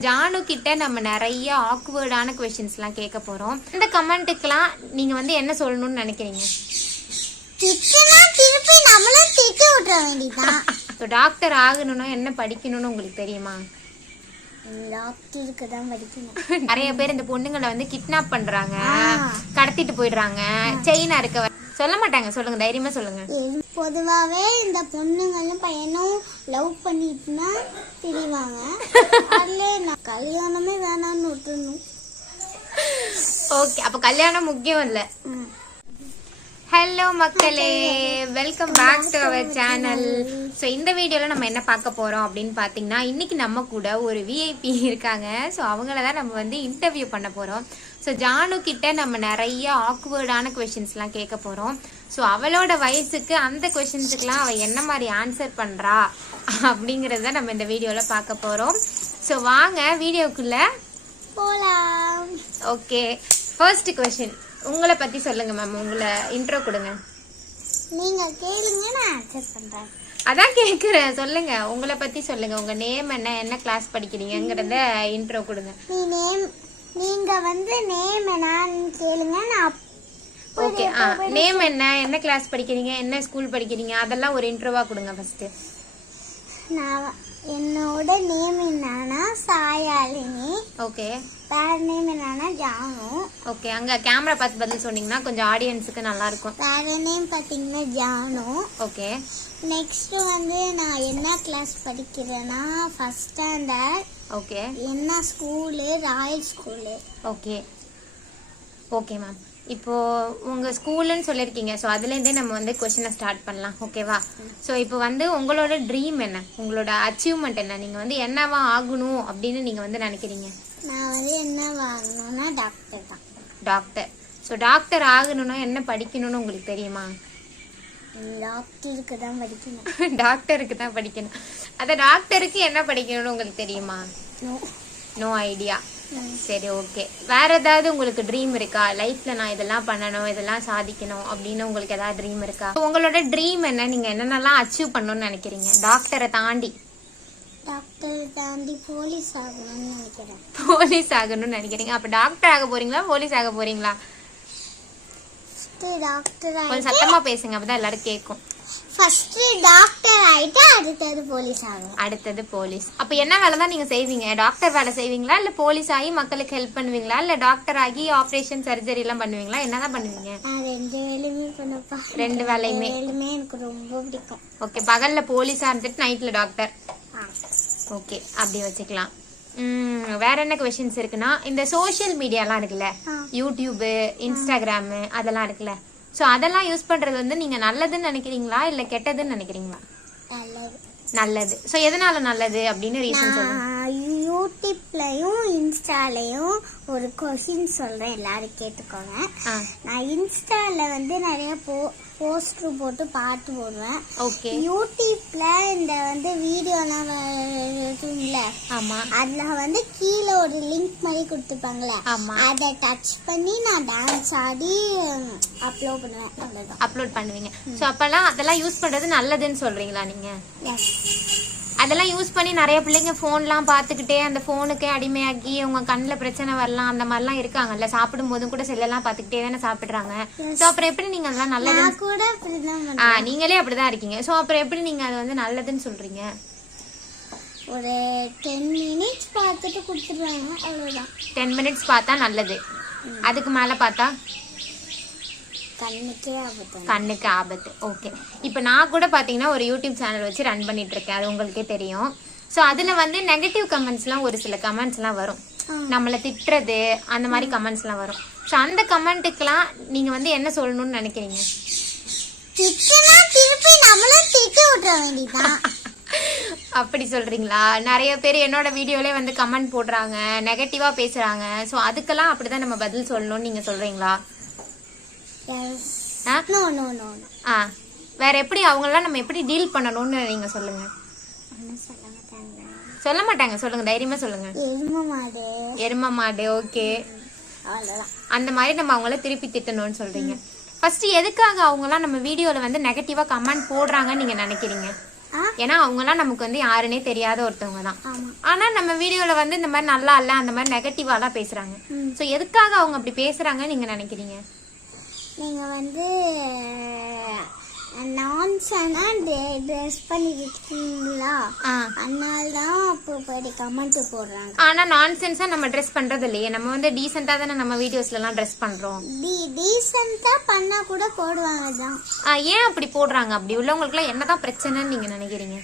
ஜானு கிட்ட நம்ம நிறைய ஆக்வர்டான கொஷின்ஸ்லாம் கேட்க போறோம். இந்த கமெண்ட்டுக்கெல்லாம் நீங்க வந்து என்ன சொல்லணும்னு நினைக்கிறீங்க? திருப்பி நம்மளும் திட்டி விட்டுற வேண்டியதான் ஸோ டாக்டர் ஆகணும்னா என்ன படிக்கணும்னு உங்களுக்கு தெரியுமா? டாக்டருக்கு தான் படிக்கணும். நிறைய பேர் இந்த பொண்ணுங்களை வந்து கிட்னாப் பண்றாங்க கடத்திட்டு போயிடுறாங்க செயின் வ- சொல்ல மாட்டாங்க சொல்லுங்க தைரியமா சொல்லுங்க. பொதுவாவே இந்த பொண்ணுங்களும் பையனும் லவ் பண்ணிட்டுனா திரிவாங்க கல்யாணமே வேணாம்னு விட்டுணும் ஓகே அப்ப கல்யாணம் முக்கியம் இல்ல. ஹலோ மக்களே welcome back to our channel so இந்த வீடியோவில் நம்ம என்ன பார்க்க போகிறோம் அப்படின்னு பார்த்தீங்கன்னா இன்னைக்கு நம்ம கூட ஒரு விஐபி இருக்காங்க. ஸோ அவங்கள தான் நம்ம வந்து இன்டர்வியூ பண்ண போகிறோம் ஸோ ஜானு கிட்ட நம்ம நிறைய ஆக்வர்டான கொஷின்ஸ்லாம் கேட்க போகிறோம் ஸோ அவளோட வயசுக்கு அந்த கொஷின்ஸுக்கெலாம் அவள் என்ன மாதிரி ஆன்சர் பண்ணுறா அப்படிங்கிறத நம்ம இந்த வீடியோவில் பார்க்க போகிறோம் ஸோ வாங்க வீடியோக்குள்ளே. போலாம். ஓகே ஃபர்ஸ்ட் கொஷின் உங்களை பற்றி சொல்லுங்கள் மேம் உங்களை இன்ட்ரோ கொடுங்க. நீங்க கேளுங்க நான் ஆன்சர் பண்றேன். அதான் கேட்குறேன் சொல்லுங்க. உங்களை பத்தி சொல்லுங்க. உங்க நேம் என்ன என்ன கிளாஸ் படிக்கிறீங்கிறத இன்ட்ரோ கொடுங்க. நீ நேம் நீங்க வந்து நேம் என்னன்னு கேளுங்க நான் ஓகே ஆ நேம் என்ன என்ன கிளாஸ் படிக்கிறீங்க என்ன ஸ்கூல் படிக்கிறீங்க அதெல்லாம் ஒரு இன்ட்ரோவா கொடுங்க ஃபர்ஸ்ட் நான் என்னோட நேம் என்னன்னா சாயாலினி. ஓகே வேற நேம் என்னன்னா ஜானு. ஓகே அங்க கேமரா பார்த்து பதில் சொன்னீங்கன்னா கொஞ்சம் ஆடியன்ஸுக்கு நல்லா இருக்கும் வேற நேம் பார்த்தீங்கன்னா ஜானு. ஓகே நெக்ஸ்ட் வந்து நான் என்ன கிளாஸ் படிக்கிறேன்னா ஃபர்ஸ்ட் ஸ்டாண்டர்ட் ஓகே என்ன school royal school okay okay ma'am இப்போ உங்க ஸ்கூல்னு சொல்லியிருக்கீங்க. ஸோ அதுலேருந்தே நம்ம வந்து கொஷினை ஸ்டார்ட் பண்ணலாம். ஓகேவா ஸோ இப்போ வந்து உங்களோட ட்ரீம் என்ன? உங்களோட அச்சீவ்மெண்ட் என்ன? நீங்க வந்து என்னவா ஆகணும் அப்படின்னு நீங்க வந்து நினைக்கிறீங்க? நான் வந்து என்ன வாங்கணும்னா டாக்டர் தான். டாக்டர் ஸோ டாக்டர் ஆகணும்னா என்ன படிக்கணும்னு உங்களுக்கு தெரியுமா? டாக்டருக்கு தான் படிக்கணும். டாக்டருக்கு தான் படிக்கணும். அந்த டாக்டருக்கு என்ன படிக்கணும்னு உங்களுக்கு தெரியுமா? No. நோ ஐடியா சரி ஓகே வேற ஏதாவது உங்களுக்கு ட்ரீம் இருக்கா? லைஃப்ல நான் இதெல்லாம் பண்ணணும் இதெல்லாம் சாதிக்கணும் அப்படின்னு உங்களுக்கு ஏதாவது ட்ரீம் இருக்கா? உங்களோட ட்ரீம் என்ன? நீங்க என்னென்னலாம் அச்சீவ் பண்ணணும்னு நினைக்கிறீங்க? டாக்டரை தாண்டி. டாக்டர் தாண்டி போலீஸ் ஆகணும்னு நினைக்கிறேன். போலீஸ் ஆகணும்னு நினைக்கிறீங்க. அப்ப டாக்டர் ஆக போறீங்களா? போலீஸ் ஆக போறீங்களா? டாக்டர் கொஞ்சம் சத்தமா பேசுங்க அப்பதான் எல்லாரும் கேட்கும். ஃபர்ஸ்ட் டாக்டர் ஆயிட்டு அடுத்தது போலீஸ் ஆகணும். அடுத்தது போலீஸ். அப்ப என்ன வேலை தான் நீங்க செய்வீங்க? டாக்டர் வேலை செய்வீங்களா? இல்ல போலீஸ் ஆகி மக்களுக்கு ஹெல்ப் பண்ணுவீங்களா? இல்ல டாக்டர் ஆகி ஆபரேஷன் சர்ஜரி எல்லாம் பண்ணுவீங்களா? என்னதான் பண்ணுவீங்க? ரெண்டு வேலையுமே பண்ணப்பா. ரெண்டு வேலையுமே. வேலையுமே எனக்கு ரொம்ப பிடிக்கும். ஓகே பகல்ல போலீஸா இருந்துட்டு நைட்ல டாக்டர். ஓகே அப்படி வச்சுக்கலாம். வேற என்ன கொஷின்ஸ் இருக்குன்னா இந்த சோஷியல் மீடியாலாம் இருக்குல்ல. யூடியூபு இன்ஸ்டாகிராம் அதெல்லாம் இருக்குல்ல? ஸோ அதெல்லாம் யூஸ் பண்றது வந்து நீங்க நல்லதுன்னு நினைக்கிறீங்களா? இல்ல கெட்டதுன்னு நினைக்கிறீங்களா? நல்லது. ஸோ எதனால நல்லது அப்படின்னு ரீசன் சொல்லுங்க. யூடியூப்லயும் இன்ஸ்டாலையும் ஒரு கொஷின் சொல்றேன். எல்லாரும் கேட்டுக்கோங்க. நான் இன்ஸ்டால வந்து நிறைய போ போஸ்டர் போட்டு பாட்டு போடுவேன். ஓகே. யூடியூப்ல இந்த வந்து வீடியோலாம் வருதுங்கள ஆமா. அதுல வந்து கீழே ஒரு லிங்க் மாதிரி கொடுத்துருப்பாங்களே ஆமா. அதை டச் பண்ணி நான் டான்ஸ் ஆடி அப்லோட் பண்ணுவேன். அப்லோட் பண்ணுவீங்க. ஸோ அப்பெல்லாம் அதெல்லாம் யூஸ் பண்றது நல்லதுன்னு சொல்றீங்களா நீங்க? எஸ் அதெல்லாம் யூஸ் பண்ணி நிறைய பிள்ளைங்க ஃபோன்லாம் பார்த்துக்கிட்டே அந்த ஃபோனுக்கே அடிமையாகி உங்க கண்ணில் பிரச்சனை வரலாம் அந்த மாதிரிலாம் இருக்காங்கல்ல. சாப்பிடும் போதும் கூட செல்லெல்லாம் பார்த்துக்கிட்டே தானே சாப்பிடுறாங்க. ஸோ அப்புறம் எப்படி நீங்க அதெல்லாம் நல்லது ஆ நீங்களே அப்படிதான் இருக்கீங்க. ஸோ அப்புறம் எப்படி நீங்க அது வந்து நல்லதுன்னு சொல்றீங்க? ஒரு டென் மினிட்ஸ் பார்த்துட்டு கொடுத்துருவாங்க அவ்வளவுதான். டென் மினிட்ஸ் பார்த்தா நல்லது. அதுக்கு மேல பார்த்தா? கண்ணுக்கே ஆபத்து. கண்ணுக்கு ஆபத்து. ஓகே இப்போ நான் கூட பார்த்தீங்கன்னா ஒரு யூடியூப் சேனல் வச்சு ரன் பண்ணிட்டு இருக்கேன். அது உங்களுக்கே தெரியும். ஸோ அதில் வந்து நெகட்டிவ் கமெண்ட்ஸ்லாம் ஒரு சில கமெண்ட்ஸ்லாம் வரும். நம்மளை திட்டுறது அந்த மாதிரி கமெண்ட்ஸ்லாம் வரும். ஸோ அந்த கமெண்ட்டுக்கெல்லாம் நீங்கள் வந்து என்ன சொல்லணும்னு நினைக்கிறீங்க? அப்படி சொல்றீங்களா? நிறைய பேர் என்னோட வீடியோலே வந்து கமெண்ட் போடுறாங்க நெகட்டிவா பேசுறாங்க. ஸோ அதுக்கெல்லாம் அப்படிதான் நம்ம பதில் சொல்லணும்னு நீங்க சொல்றீங்களா? நோ நோ நோ ஆ. வேற எப்படி அவங்களெல்லாம் நம்ம எப்படி டீல் பண்ணணும்னு நீங்க சொல்லுங்க. சொல்ல மாட்டாங்க. சொல்ல மாட்டாங்க. சொல்லுங்க. தைரியமா சொல்லுங்க. எரும மாடு. எரும மாடு ஓகே. அந்த மாதிரி நம்ம அவங்கள திருப்பி திட்டணும்னு சொல்றீங்க. ஃபர்ஸ்ட் எதுக்காக அவங்கலாம் நம்ம வீடியோல வந்து நெகட்டிவா கமெண்ட் போடுறாங்கன்னு நீங்க நினைக்கிறீங்க? ஏன்னா அவங்கலாம் நமக்கு வந்து யாருன்னே தெரியாத ஒருத்தவங்க தான். ஆனா நம்ம வீடியோல வந்து இந்த மாதிரி நல்லா இல்ல அந்த மாதிரி நெகட்டிவாலாம் பேசுறாங்க. சோ எதுக்காக அவங்க அப்படி பேசுறாங்கன்னு நீங்க நினைக்கிறீங்க? நீங்க வந்து நான்சனா ட்ரெஸ் ஆ. அதனால தான் அப்போ போய் கமெண்ட் போடுறாங்க. ஆனா நான்சென்ஸா நம்ம ட்ரெஸ் பண்றது இல்லையே. நம்ம வந்து டீசெண்டா தானே நம்ம வீடியோஸ்ல எல்லாம் ட்ரெஸ் பண்றோம். டி டீசெண்டா பண்ணா கூட போடுவாங்க தான். ஏன் அப்படி போடுறாங்க? அப்படி உள்ளவங்களுக்குலாம் என்னதான் பிரச்சனைன்னு நீங்க நினைக்கிறீங்க?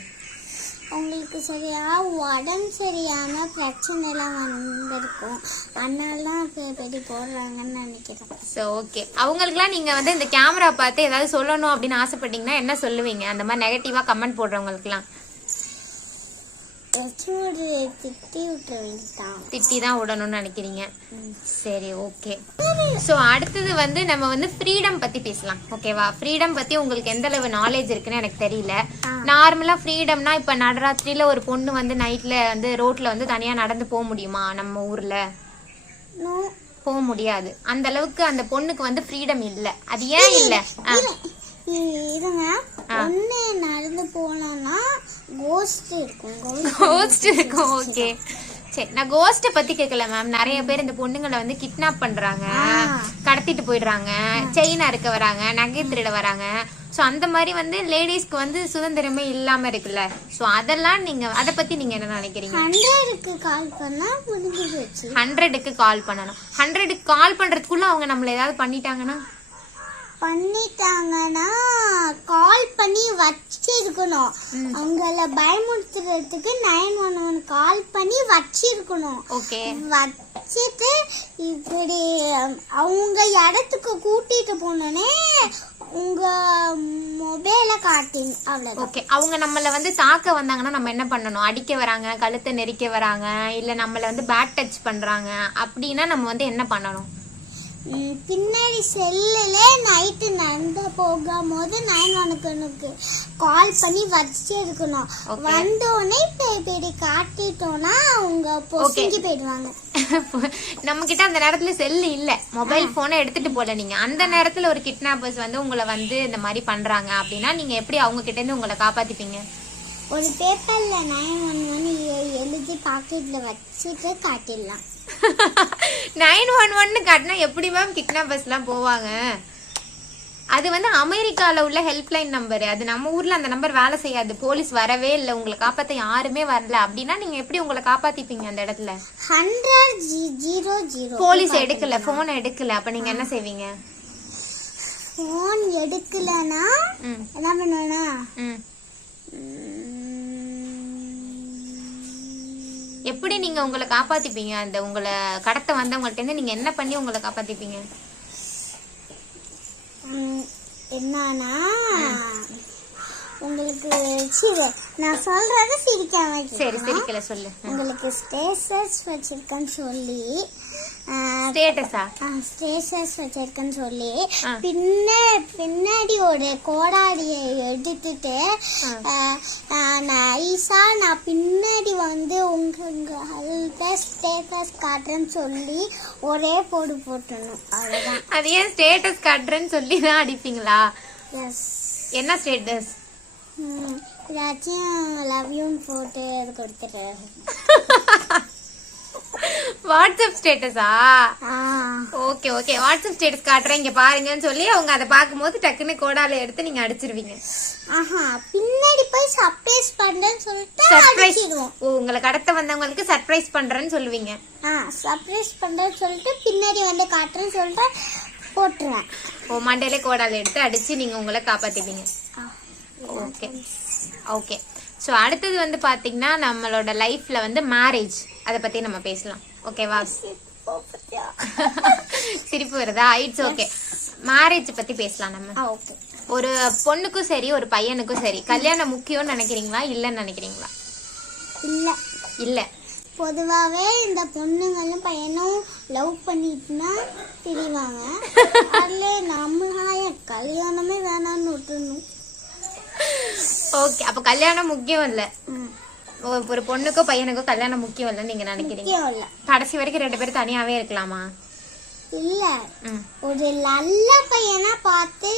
உங்களுக்கு சரியா உடம்பு சரியான பிரச்சனை எல்லாம் வந்திருக்கும். அதனால தான் இப்படி போடுறாங்கன்னு நினைக்கிறேன். ஸோ ஓகே அவங்களுக்குலாம் நீங்க வந்து இந்த கேமரா பார்த்து ஏதாவது சொல்லணும் அப்படின்னு ஆசைப்பட்டீங்கன்னா என்ன சொல்லுவீங்க? அந்த மாதிரி நெகட்டிவா கமெண்ட் போடுறவங்களுக்குலாம் எல்லாம் திட்டி விட்டுற வேண்டியதான் திட்டி தான் விடணும்னு நினைக்கிறீங்க? சரி ஓகே. ஸோ அடுத்தது வந்து நம்ம வந்து ஃப்ரீடம் பத்தி பேசலாம். ஓகேவா ஃப்ரீடம் பத்தி உங்களுக்கு எந்த அளவு நாலேஜ் இருக்குன்னு எனக்கு தெரியல. நார்மலா ஃப்ரீடம்னா இப்ப நடுராத்திரியில ஒரு பொண்ணு வந்து நைட்ல வந்து ரோட்ல வந்து தனியா நடந்து போக முடியுமா நம்ம ஊர்ல? போக முடியாது. அந்த அளவுக்கு அந்த பொண்ணுக்கு வந்து ஃப்ரீடம் இல்ல. அது ஏன் இல்ல ஆ, இருங்க. ஒன்று நடந்து போனோம்னா கோஸ்ட் இருக்கும் ஓகே சரி நான் கோஸ்ட பத்தி கேட்கல மேம் நிறைய பேர் இந்த பொண்ணுங்களை வந்து கிட்னாப் பண்றாங்க கடத்திட்டு போயிடுறாங்க செயின் அறுக்க வராங்க நகை திருட வராங்க. சோ அந்த மாதிரி வந்து லேடிஸ்க்கு வந்து சுதந்திரமே இல்லாம இருக்குல்ல. சோ அதெல்லாம் நீங்க அத பத்தி நீங்க என்ன நினைக்கிறீங்க? ஹண்ட்ரடுக்கு கால் பண்ணா முடிஞ்சு ஹண்ட்ரடுக்கு கால் பண்ணணும். ஹண்ட்ரடுக்கு கால் பண்றதுக்குள்ள அவங்க நம்மள ஏதாவது பண்ணிட்டாங்கன்னா? பண்ணிட்டாங்கன்னா வச்சிருக்கணும். அவங்கள பயமுறுத்துறதுக்கு நைன் ஒன் ஒன் கால் பண்ணி வச்சிருக்கணும். ஓகே. வச்சுட்டு இப்படி அவங்க இடத்துக்கு கூட்டிட்டு போனோடனே உங்க மொபைலை காட்டிங் அவ்வளவுதான். ஓகே. அவங்க நம்மள வந்து தாக்க வந்தாங்கன்னா நம்ம என்ன பண்ணணும்? அடிக்க வராங்க கழுத்தை நெரிக்க வராங்க இல்ல நம்மள வந்து பேட் டச் பண்றாங்க அப்படின்னா நம்ம வந்து என்ன பண்ணணும்? பின்னாடி செல்லுல நைட்டு நடந்து போகும்போது நைன் ஒனுக்கு கால் பண்ணி வச்சு இருக்கணும். வந்தோடனே இப்ப இப்படி காட்டிட்டோம்னா அவங்க பொசுங்கி போயிடுவாங்க. நம்ம கிட்ட அந்த நேரத்துல செல்லு இல்ல. மொபைல் போனை எடுத்துட்டு போல நீங்க. அந்த நேரத்துல ஒரு கிட்னாப்பர்ஸ் வந்து உங்களை வந்து இந்த மாதிரி பண்றாங்க அப்படின்னா நீங்க எப்படி அவங்க கிட்ட இருந்து உங்களை காப்பாத்திப்பீங்க? ஒரு பேப்பர்ல நைன் ஒன் ஒன் எழுதி பாக்கெட்ல வச்சுட்டு காட்டிடலாம். நைன் ஒன் ஒன்னு காட்டினா எப்படி மேம் கிட்னாப்பர்ஸ் எல்லாம் போவாங்க? அது வந்து அமெரிக்கால உள்ள ஹெல்ப்லைன் நம்பர் அது நம்ம ஊர்ல அந்த நம்பர் வேலை செய்யாது. போலீஸ் வரவே இல்லை. உங்களை காப்பாத்த யாருமே வரல. அப்படின்னா நீங்க எப்படி உங்களை காப்பாத்திப்பீங்க அந்த இடத்துல? ஹண்ட்ரட் ஜீரோ ஜீரோ போலீஸ் எடுக்கல. போன் எடுக்கல. அப்ப நீங்க என்ன செய்வீங்க? ஃபோன் எடுக்கலனா ம். என்ன பண்ணுவேன்னா எப்படி நீங்க உங்களை காப்பாத்திப்பீங்க? அந்த உங்களை கடத்த வந்தவங்கள்ட்ட இருந்து நீங்க என்ன பண்ணி உங்களை காப்பாத்திப்பீங்க? ம், என்னன்னா உங்களுக்கு சரி நான் சொல்றது சிரிக்காம சரி. சிரிக்கல சொல்லு. உங்களுக்கு ஸ்டேட்டஸ் வச்சிருக்கேன்னு சொல்லி ஸ்டேட்டஸா ஸ்டேட்டஸ் வச்சிருக்கேன்னு சொல்லி. பின்ன பின்னாடி ஒரு கோடாரியை எடுத்துட்டு நைஸா நான் பின்னாடி வந்து உங்க உங்க ஸ்டேட்டஸ் காட்டுறேன்னு சொல்லி ஒரே போடு போட்டணும் அவ்வளவுதான். அது ஏன் ஸ்டேட்டஸ் காட்டுறேன்னு சொல்லி தான் அடிப்பீங்களா? எஸ் என்ன ஸ்டேட்டஸ் ஏதாச்சும் லவ் யூன்னு போட்டு அது கொடுத்துட்டு WhatsApp ஸ்டேட்டஸா? Okay okay. WhatsApp status காட்டுறேன். இங்க பாருங்கன்னு சொல்லி அவங்க அதை பார்க்கும்போது டக்குன்னு கோடால எடுத்து நீங்க அடிச்சிருவீங்க. ஆஹா பின்னாடி போய் சர்ப்ரைஸ் பண்றேன்னு சொல்லிட்டு சர்ப்ரைஸ் ஓ உங்களை கடத்த வந்தவங்களுக்கு சர்ப்ரைஸ் பண்றேன்னு சொல்லுவீங்க. ஆ சர்ப்ரைஸ் பண்றேன்னு சொல்லிட்டு பின்னாடி வந்து காட்டுறேன்னு சொல்லிட்டு போட்டுருவேன். ஓ மண்டையில கோடால எடுத்து அடிச்சு நீங்க உங்களை காப்பாத்திப்பீங்க. ஓகே. ஓகே. ஸோ அடுத்தது வந்து பாத்தீங்கன்னா நம்மளோட லைஃப்ல வந்து மேரேஜ் அதை பத்தி நம்ம பேசலாம். ஓகேவா? சிரிப்பு வருதா? இட்ஸ் ஓகே மேரேஜ் பத்தி பேசலாம் நம்ம. ஒரு பொண்ணுக்கும் சரி ஒரு பையனுக்கும் சரி கல்யாணம் முக்கியம்னு நினைக்கிறீங்களா? இல்லைன்னு நினைக்கிறீங்களா? இல்ல. இல்ல. பொதுவாவே இந்த பொண்ணுங்களும் பையனும் லவ் பண்ணிட்டுனா திரிவாங்க. அதுல நம்ம கல்யாணமே வேணாம்னு விட்டுணும் ஓகே அப்ப கல்யாணம் முக்கியம் இல்ல. ஒரு பொண்ணுக்கோ பையனுக்கோ கல்யாணம் முக்கியம் இல்லைன்னு நீங்க நினைக்கிறீங்க? முக்கியம் இல்ல. கடைசி வரைக்கும் ரெண்டு பேரும் தனியாவே இருக்கலாமா? இல்ல. ம். ஒரு நல்ல பையனா பார்த்து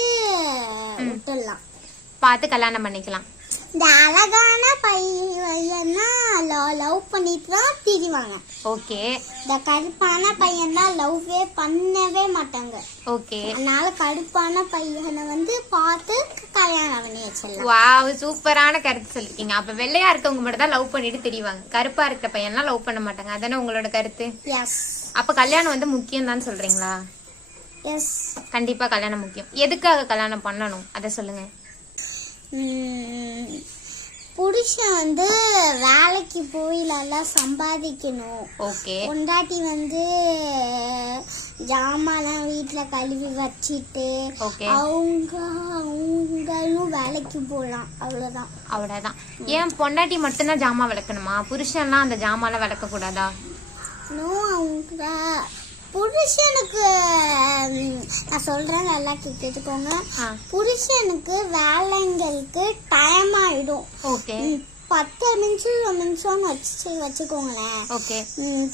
விட்டுடலாம். பார்த்து கல்யாணம் பண்ணிக்கலாம். இந்த அழகான பையன்னா லவ் பண்ணிட்டு தான் திரிவாங்க. ஓகே. இந்த கருப்பான பையன் தான் லவ்வே பண்ணவே மாட்டாங்க. ஓகே. அதனால கருப்பான பையனை வந்து பார்த்து கல்யாணம் பண்ணி வச்சிடலாம். வாவ் சூப்பரான கருத்து சொல்லிருக்கீங்க. அப்ப வெள்ளையா இருக்கவங்க மட்டும் தான் லவ் பண்ணிட்டு தெரிவாங்க. கருப்பா இருக்கிற பையன்லாம் லவ் பண்ண மாட்டாங்க. அதானே உங்களோட கருத்து? எஸ் அப்ப கல்யாணம் வந்து முக்கியம் தான் சொல்றீங்களா? எஸ் கண்டிப்பா கல்யாணம் முக்கியம். எதுக்காக கல்யாணம் பண்ணணும்? அதை சொல்லுங்க. புருஷன் வந்து வேலைக்கு போய் நல்லா சம்பாதிக்கணும். ஓகே. பொண்டாட்டி வந்து ஜாமான்லாம் வீட்டில் கழுவி வச்சிட்டு அவங்க அவங்களும் வேலைக்கு போகலாம் அவ்வளோதான் அவ்வளவுதான். ஏன் பொண்டாட்டி மட்டும்தான் ஜாமான் விளக்கணுமா? புருஷன்லாம் அந்த ஜாமான்லாம் விளக்க கூடாதா நோ அவங்க புருஷனுக்கு நான் சொல்றேன் நல்லா கேட்டுக்கோங்க. புருஷனுக்கு வேலைங்களுக்கு டைம் ஆயிடும். ஓகே. பத்து நிமிஷம் நிமிஷம்னு வச்சு வச்சுக்கோங்களேன். ஓகே.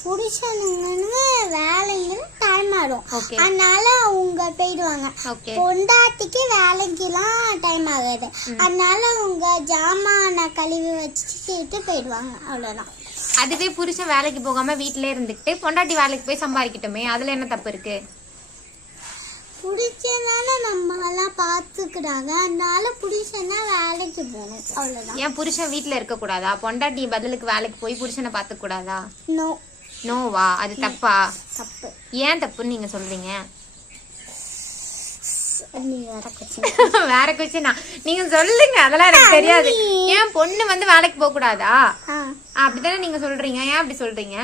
புருஷனுங்கன்னு வேலைங்க டைம் ஆயிடும். ஓகே. அதனால அவங்க போயிடுவாங்க. பொண்டாட்டிக்கு வேலைக்கெல்லாம் டைம் ஆகாது. அதனால அவங்க ஜாமான கழுவி வச்சுட்டு போயிடுவாங்க. அவ்வளவுதான். அதுவே புருஷன் வேலைக்கு போகாம வீட்லயே இருந்துக்கிட்டு பொண்டாட்டி வேலைக்கு போய் சம்பாதிக்கட்டுமே. அதுல என்ன தப்பு இருக்கு? புடிச்சதால நம்ம எல்லாம் பாத்துக்கிறாங்க. அதனால புடிச்சனா வேலைக்கு போகணும். அவ்வளவுதான். ஏன் புருஷன் வீட்ல இருக்க கூடாதா? பொண்டாட்டி பதிலுக்கு வேலைக்கு போய் புருஷனை பார்த்துக்க கூடாதா? நோ. நோவா? அது தப்பா? தப்பு. ஏன் தப்புன்னு நீங்க சொல்றீங்க? வேற கொஸ்டினா நீங்க சொல்லுங்க அதெல்லாம் எனக்கு தெரியாது. ஏன் பொண்ணு வந்து வேலைக்கு போக கூடாதா அப்படிதானே நீங்க சொல்றீங்க. ஏன் அப்படி சொல்றீங்க?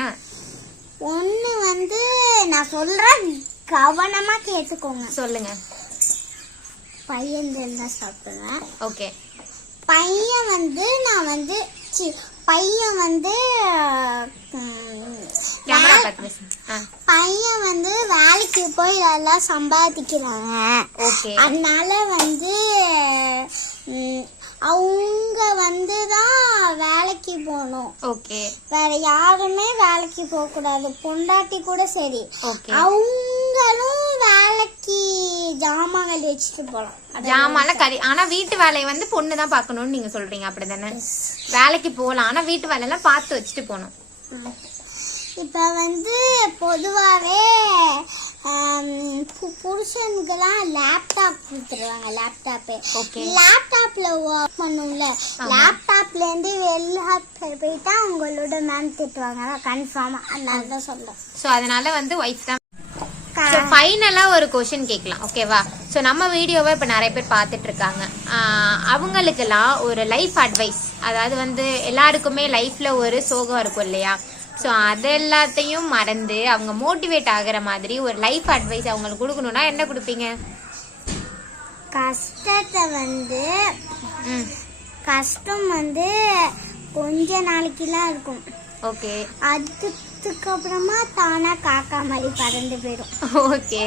ஒண்ணு வந்து நான் சொல்றேன் கவனமா கேட்டுக்கோங்க. சொல்லுங்க. பையன் இருந்தா சாப்பிடுவேன். ஓகே. பையன் வந்து நான் வந்து பையன் வந்து பையன் வந்து வேலைக்கு போய் நல்லா சம்பாதிக்கிறாங்க. அதனால வந்து அவங்க வந்து தான் வேலைக்கு போகணும். ஓகே. வேற யாருமே வேலைக்கு போக கூடாது பொண்டாட்டி கூட சரி. அவங்களும் வேலைக்கு ஜாமான்கள் வச்சுட்டு போலாம் ஜாமான்ல கறி ஆனா வீட்டு வேலையை வந்து பொண்ணு தான் பார்க்கணும்னு நீங்க சொல்றீங்க அப்படிதானே? வேலைக்கு போகலாம். ஆனா வீட்டு வேலையெல்லாம் பார்த்து வச்சுட்டு போகணும். இப்ப வந்து பொதுவாவே ஆம், பு- புருஷனுக்கெல்லாம் லேப்டாப் கொடுத்துருவாங்க லேப்டாப்பு லேப்டாப்ல ஒர்க் பண்ணும்ல லேப்டாப்ல இருந்து போயிட்டா உங்களோட மேம் திட்டுவாங்க. கன்ஃபார்மா அதனால தான் சொல்றேன். ஸோ அதனால வந்து ஒய்ஃப் தான். ஸோ ஃபைனலாக ஒரு கொஷின் கேட்கலாம். ஓகேவா ஸோ நம்ம வீடியோவை இப்போ நிறைய பேர் பார்த்துட்டு இருக்காங்க. அவங்களுக்கெல்லாம் ஒரு லைஃப் அட்வைஸ் அதாவது வந்து எல்லாருக்குமே லைஃப்பில் ஒரு சோகம் இருக்கும் இல்லையா? ஸோ அது எல்லாத்தையும் மறந்து அவங்க மோட்டிவேட் ஆகுற மாதிரி ஒரு லைஃப் அட்வைஸ் அவங்களுக்கு கொடுக்கணும்னா என்ன கொடுப்பீங்க? கஷ்டத்தை வந்து கஷ்டம் வந்து கொஞ்ச நாளைக்குலாம் இருக்கும். ஓகே அதுக்கு அப்புறமா தானா காக்கா மாதிரி பறந்து போயிடும். ஓகே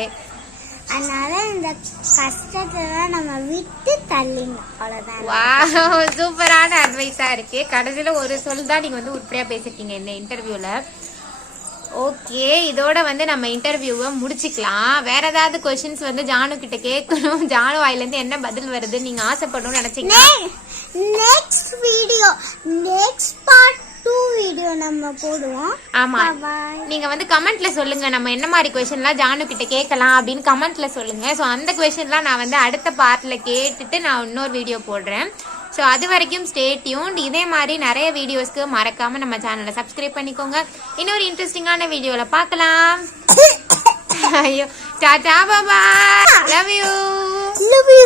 அதனால இந்த கஷ்டத்தை நம்ம விட்டு தள்ளிடணும். அவ்வளவுதான். வா சூப்பரான அட்வைஸா இருக்கு. கடைசியில ஒரு சொல் தான் நீங்க வந்து உருப்படியா பேசிருக்கீங்க இந்த இன்டர்வியூல ஓகே இதோட வந்து நம்ம இன்டர்வியூவை முடிச்சுக்கலாம். வேற ஏதாவது கொஸ்டின்ஸ் வந்து ஜானு கிட்ட கேட்கணும். ஜானு வாயில இருந்து என்ன பதில் வருது நீங்க ஆசைப்படணும்னு நினைச்சீங்கன்னா நெக்ஸ்ட் வீடியோ நெக்ஸ்ட் நம்ம போடுவோம். ஆமா. நீங்க வந்து கமெண்ட்ல சொல்லுங்க. நம்ம என்ன மாதிரி கொஸ்டின்லாம் ஜானு கிட்ட கேட்கலாம் அப்படின்னு கமெண்ட்ல சொல்லுங்க. ஸோ அந்த கொஸ்டின்லாம் நான் வந்து அடுத்த பார்ட்ல கேட்டுட்டு நான் இன்னொரு வீடியோ போடுறேன். ஸோ அது வரைக்கும் ஸ்டே டியூன்ட் இதே மாதிரி நிறைய வீடியோஸ்க்கு மறக்காம நம்ம சேனலை சப்ஸ்கிரைப் பண்ணிக்கோங்க. இன்னொரு இன்ட்ரெஸ்டிங்கான வீடியோல பார்க்கலாம். ஐயோ. டாடா பாபா லவ் யூ லவ் யூ